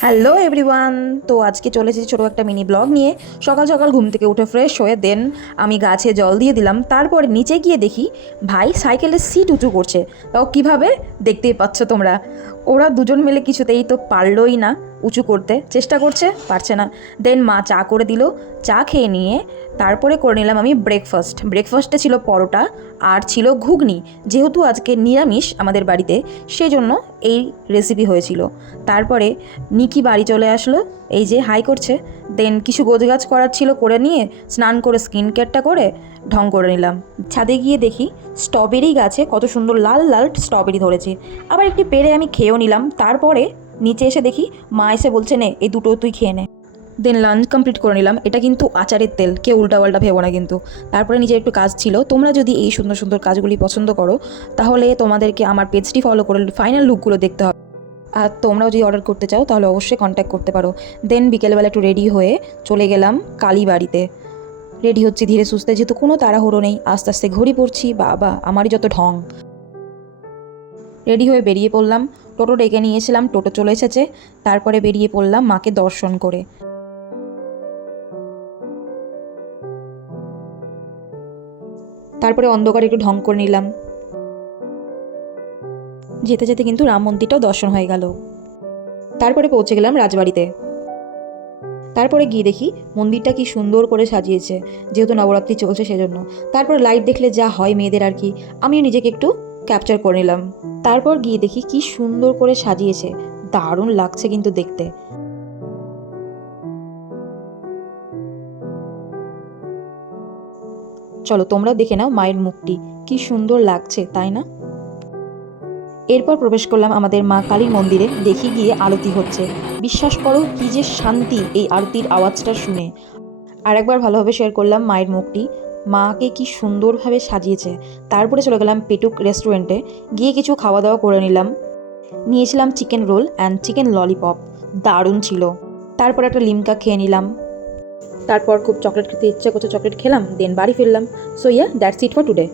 Hello everyone. তো আজকে চলে এসেছি ছোটো একটা মিনি ব্লগ নিয়ে। সকাল সকাল ঘুম থেকে উঠে ফ্রেশ হয়ে দেন আমি গাছে জল দিয়ে দিলাম। তারপরে নিচে গিয়ে দেখি ভাই সাইকেলের সিট উঁচু করছে। তাও কীভাবে দেখতেই পাচ্ছ তোমরা। ওরা দুজন মিলে কিছুতেই তো পারলই না উঁচু করতে, চেষ্টা করছে, পারছে না। দেন মা চা করে দিল, চা খেয়ে নিয়ে তারপরে করে নিলাম আমি ব্রেকফাস্টে ছিল পরোটা আর ছিল ঘুগনি। যেহেতু আজকে নিরামিষ আমাদের বাড়িতে, সেই জন্য এই রেসিপি হয়েছিল। তারপরে নিকি বাড়ি চলে আসলো, এই যে হাই করছে। দেন কিছু গোছগাছ করার ছিল, করে নিয়ে স্নান করে স্কিন কেয়ারটা করে ঢং করে নিলাম। ছাদে গিয়ে দেখি স্ট্রবেরি গাছে কত সুন্দর লাল লাল স্ট্রবেরি ধরেছে। আবার একটি পেড়ে আমি খেয়েও নিলাম। তারপরে নিচে এসে দেখি মা এসে বলছে নে এই দুটো তুই খেয়ে নে। দেন লাঞ্চ কমপ্লিট করে নিলাম। এটা কিন্তু আচারের তেল, কেউ উল্টাপাল্টা ভেবো না কিন্তু। তারপরে নিজের একটু কাজ ছিল। তোমরা যদি এই সুন্দর সুন্দর কাজগুলি পছন্দ করো তাহলে তোমাদেরকে আমার পেজটি ফলো করে ফাইনাল লুকগুলো দেখতে হবে। আর তোমরাও যদি অর্ডার করতে চাও তাহলে অবশ্যই কন্ট্যাক্ট করতে পারো। দেন বিকেলবেলা একটু রেডি হয়ে চলে গেলাম কালীবাড়িতে। রেডি হচ্ছি ধীরে সুস্থে, যেহেতু কোনো তাড়াহুড়ো নেই, আস্তে আস্তে ঘড়ি পড়ছি। বাবা আমারই যত ঢং। রেডি হয়ে বেরিয়ে পড়লাম। টোটো ডেকে নিয়েছিলাম, টোটো চলে এসেছে। তারপরে বেরিয়ে পড়লাম মাকে দর্শন করে। তারপরে অন্ধকারে একটু ঢং করে নিলাম। যেতে যেতে কিন্তু রাম মন্দিরটাও দর্শন হয়ে গেল। তারপরে পৌঁছে গেলাম রাজবাড়িতে। তারপরে গিয়ে দেখি মন্দিরটা কি সুন্দর করে সাজিয়েছে, যেহেতু নবরাত্রি চলছে সেজন্য। তারপর লাইট দেখলে যা হয় মেয়েদের আর কি, আমিও নিজেকে একটু ক্যাপচার করে নিলাম। তারপর গিয়ে দেখি কি সুন্দর করে সাজিয়েছে, দারুণ লাগছে কিন্তু দেখতে। চলো তোমরা দেখে নাও মায়ের মুখটি, কি সুন্দর লাগছে তাই না। এরপর প্রবেশ করলাম আমাদের মা কালীর মন্দিরে। দেখি গিয়ে আরতি হচ্ছে। বিশ্বাস করো কি যে শান্তি এই আরতির আওয়াজটা শুনে। আর একবার ভালোভাবে শেয়ার করলাম মায়ের মুখটি, মাকে কি সুন্দরভাবে সাজিয়েছে। তারপরে চলে গেলাম পেটুক রেস্টুরেন্টে, গিয়ে কিছু খাওয়া দাওয়া করে নিলাম। নিয়েছিলাম chicken roll and chicken lollipop, দারুণ ছিল। তারপর একটা লিমকা খেয়ে নিলাম। তারপর খুব চকলেট খেতে ইচ্ছে করছে, চকলেট খেলাম। দেন বাড়ি ফিরলাম। So yeah that's it for today.